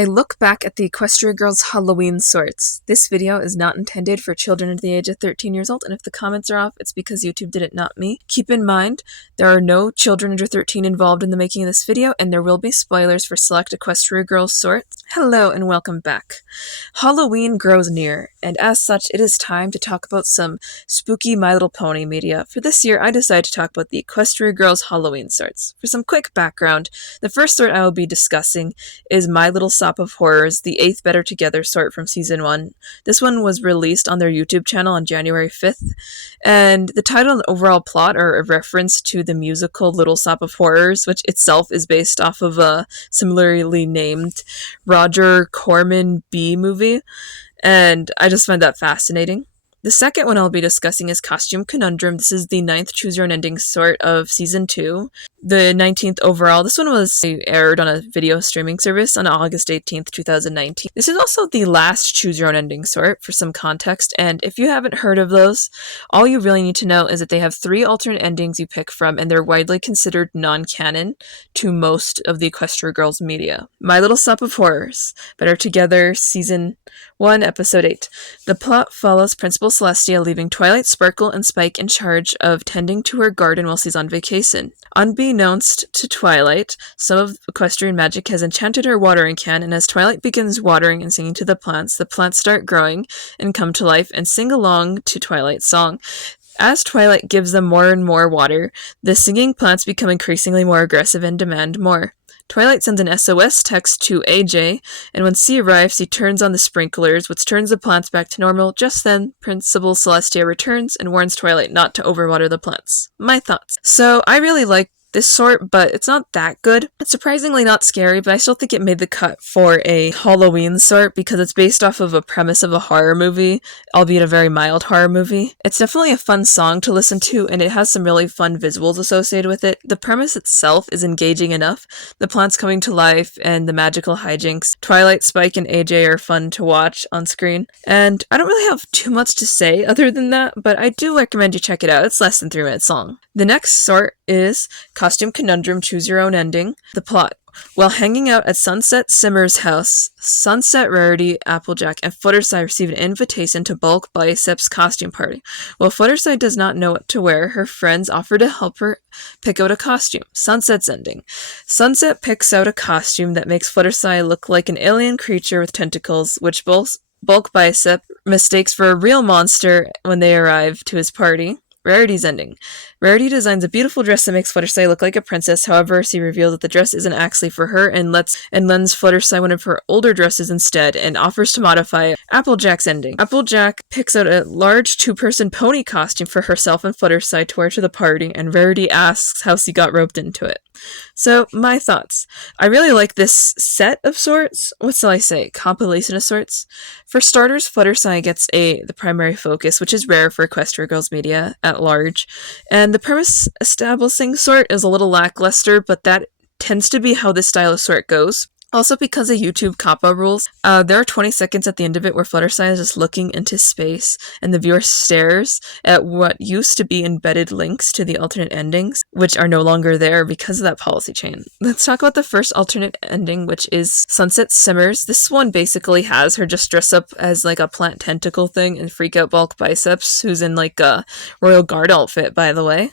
A look back at the Equestria girls' Halloween sorts. This video is not intended for children under the age of 13 years old, and if the comments are off, it's because YouTube did it, not me. Keep in mind, there are no children under 13 involved in the making of this video, and there will be spoilers for select Equestria girls' sorts. Hello and welcome back. Halloween grows near, and as such, it is time to talk about some spooky My Little Pony media. For this year, I decided to talk about the Equestria girls' Halloween sorts. For some quick background, the first sort I will be discussing is My Little of Horrors, the 8th Better Together sort from Season 1. This one was released on their YouTube channel on January 5th, and the title and overall plot are a reference to the musical Little Shop of Horrors, which itself is based off of a similarly named Roger Corman B movie, and I just find that fascinating. The second one I'll be discussing is Costume Conundrum. This is the 9th Choose Your Own Ending sort of Season 2. The 19th overall. This one was aired on a video streaming service on August 18th, 2019. This is also the last Choose Your Own Ending sort, for some context, and if you haven't heard of those, all you really need to know is that they have 3 alternate endings you pick from, and they're widely considered non-canon to most of the Equestria Girls media. My Little Shop of Horrors, Better Together, Season 1, Episode 8. The plot follows Principal Celestia leaving Twilight, Sparkle, and Spike in charge of tending to her garden while she's on vacation. Unbeknownst to Twilight, some of equestrian magic has enchanted her watering can, and as Twilight begins watering and singing to the plants start growing and come to life and sing along to Twilight's song. As Twilight gives them more and more water, the singing plants become increasingly more aggressive and demand more. Twilight sends an SOS text to AJ, and when she arrives, he turns on the sprinklers, which turns the plants back to normal. Just then, Principal Celestia returns and warns Twilight not to overwater the plants. My thoughts. So, I really like this sort, but it's not that good. It's surprisingly not scary, but I still think it made the cut for a Halloween sort because it's based off of a premise of a horror movie, albeit a very mild horror movie. It's definitely a fun song to listen to, and it has some really fun visuals associated with it. The premise itself is engaging enough. The plants coming to life and the magical hijinks. Twilight, Spike, and AJ are fun to watch on screen. And I don't really have too much to say other than that, but I do recommend you check it out. It's less than 3 minutes long. The next sort is Costume Conundrum, Choose Your Own Ending. The plot. While hanging out at Sunset Simmer's house, Sunset, Rarity, Applejack, and Fluttershy receive an invitation to Bulk Bicep's costume party. While Fluttershy does not know what to wear, her friends offer to help her pick out a costume. Sunset's ending. Sunset picks out a costume that makes Fluttershy look like an alien creature with tentacles, which Bulk Bicep mistakes for a real monster when they arrive to his party. Rarity's ending. Rarity designs a beautiful dress that makes Fluttershy look like a princess. However, she reveals that the dress isn't actually for her and lends Fluttershy one of her older dresses instead and offers to modify it. Applejack's ending. Applejack picks out a large 2-person pony costume for herself and Fluttershy to wear to the party, and Rarity asks how she got roped into it. So, my thoughts. I really like this set of sorts. What shall I say? Compilation of sorts. For starters, Fluttershy gets the primary focus, which is rare for Equestria Girls media at large. And the premise establishing sort is a little lackluster, but that tends to be how this style of sort goes. Also, because of YouTube COPPA rules, there are 20 seconds at the end of it where Fluttershy is just looking into space, and the viewer stares at what used to be embedded links to the alternate endings, which are no longer there because of that policy change. Let's talk about the first alternate ending, which is Sunset Simmers. This one basically has her just dress up as like a plant tentacle thing and freak out Bulk Biceps, who's in like a Royal Guard outfit, by the way,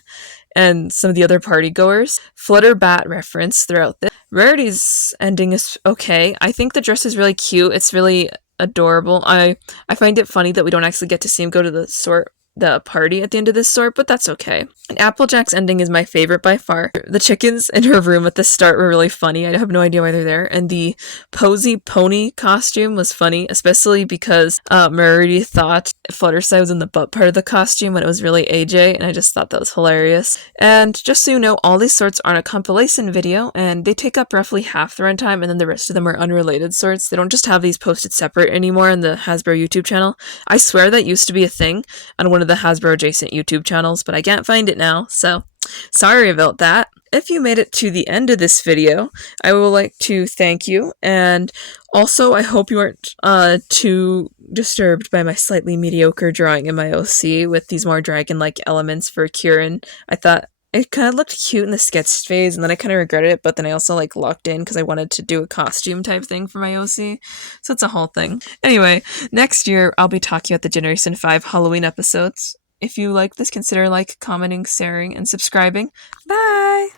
and some of the other party goers. Flutterbat reference throughout this. Rarity's ending is okay. I think the dress is really cute. It's really adorable. I find it funny that we don't actually get to see him go to the party at the end of this sort, but that's okay. And Applejack's ending is my favorite by far. The chickens in her room at the start were really funny. I have no idea why they're there. And the posy pony costume was funny, especially because Rarity thought Fluttershy was in the butt part of the costume when it was really AJ, and I just thought that was hilarious. And just so you know, all these sorts are on a compilation video, and they take up roughly half the runtime, and then the rest of them are unrelated sorts. They don't just have these posted separate anymore on the Hasbro YouTube channel. I swear that used to be a thing on one of the Hasbro adjacent YouTube channels, but I can't find it now, so sorry about that. If you made it to the end of this video, I would like to thank you, and also I hope you aren't too disturbed by my slightly mediocre drawing in my OC with these more dragon-like elements for Kieran. I thought It kind of looked cute in the sketch phase, and then I kind of regretted it, but then I also like locked in because I wanted to do a costume type thing for my OC. So it's a whole thing. Anyway, next year I'll be talking about the Generation 5 Halloween episodes. If you like this, consider commenting, sharing, and subscribing. Bye!